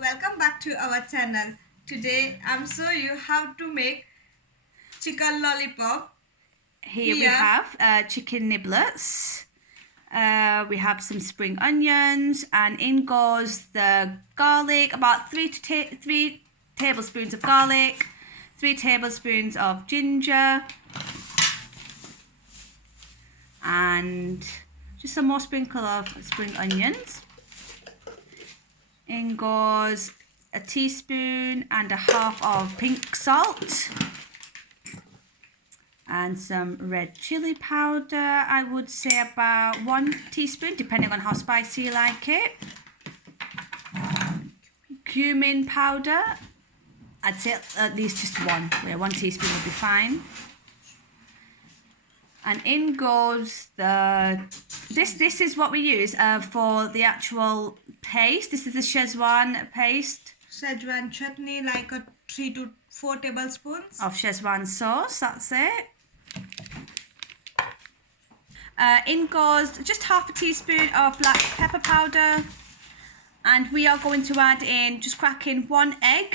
Welcome back to our channel. Today I'm showing you how to make chicken lollipop. Here we have chicken niblets. We have some spring onions, and in goes the garlic, about 3 tablespoons of garlic, 3 tablespoons of ginger, and just some more sprinkle of spring onions. In goes a teaspoon and a half of pink salt and some red chili powder. I would say about 1 teaspoon, depending on how spicy you like it. Cumin powder, I'd say at least just 1. Yeah, 1 teaspoon would be fine. And in goes the this is what we use for the actual paste. This is the Szechuan paste. Szechuan chutney, like a 3 to 4 tablespoons of Szechuan sauce. That's it. In goes just half a teaspoon of black pepper powder, and we are going to add in, just crack in 1 egg.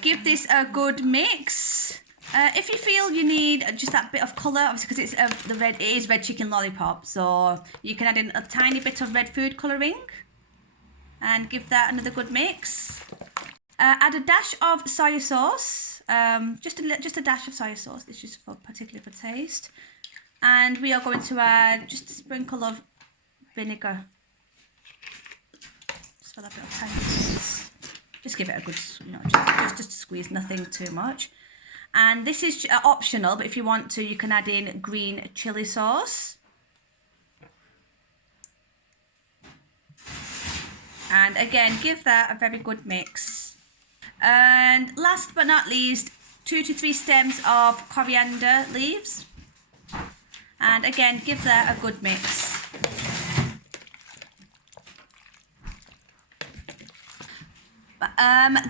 Give this a good mix. If you feel you need just that bit of colour, obviously because it is red chicken lollipop, so you can add in a tiny bit of red food colouring and give that another good mix. Add a dash of soy sauce, just a dash of soy sauce. This is particularly for taste. And we are going to add just a sprinkle of vinegar, just for that bit of tiny taste. Just give it a good, just squeeze, nothing too much. And this is optional, but if you want to, you can add in green chili sauce. And again, give that a very good mix. And last but not least, 2 to 3 stems of coriander leaves. And again, give that a good mix.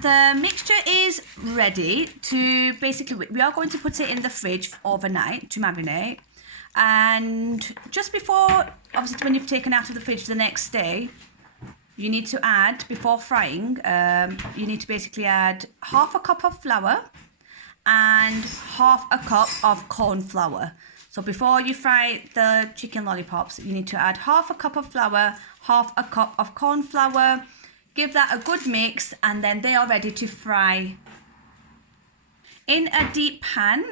The mixture is ready to basically, we are going to put it in the fridge overnight to marinate. And just before, obviously when you've taken out of the fridge the next day, you need to add, before frying, you need to basically add half a cup of flour and half a cup of corn flour. So before you fry the chicken lollipops, you need to add half a cup of flour, half a cup of corn flour. Give that a good mix, and then they are ready to fry. In a deep pan,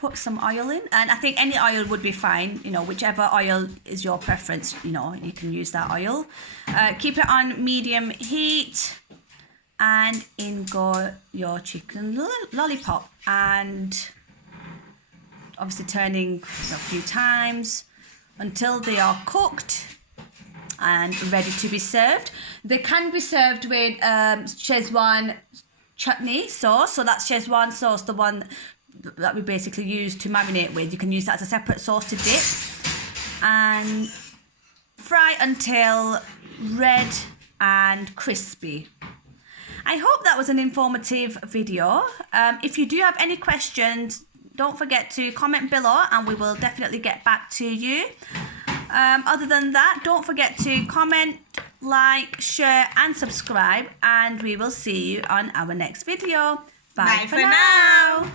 put some oil in, and I think any oil would be fine, whichever oil is your preference, you can use that oil. Keep it on medium heat, and in go your chicken lollipop, and obviously turning a few times until they are cooked and ready to be served. They can be served with Szechuan chutney sauce. So that's Szechuan sauce, the one that we basically use to marinate with. You can use that as a separate sauce to dip. And fry until red and crispy. I hope that was an informative video. If you do have any questions, don't forget to comment below and we will definitely get back to you. Other than that, don't forget to comment, like, share and subscribe, and we will see you on our next video. Bye for now.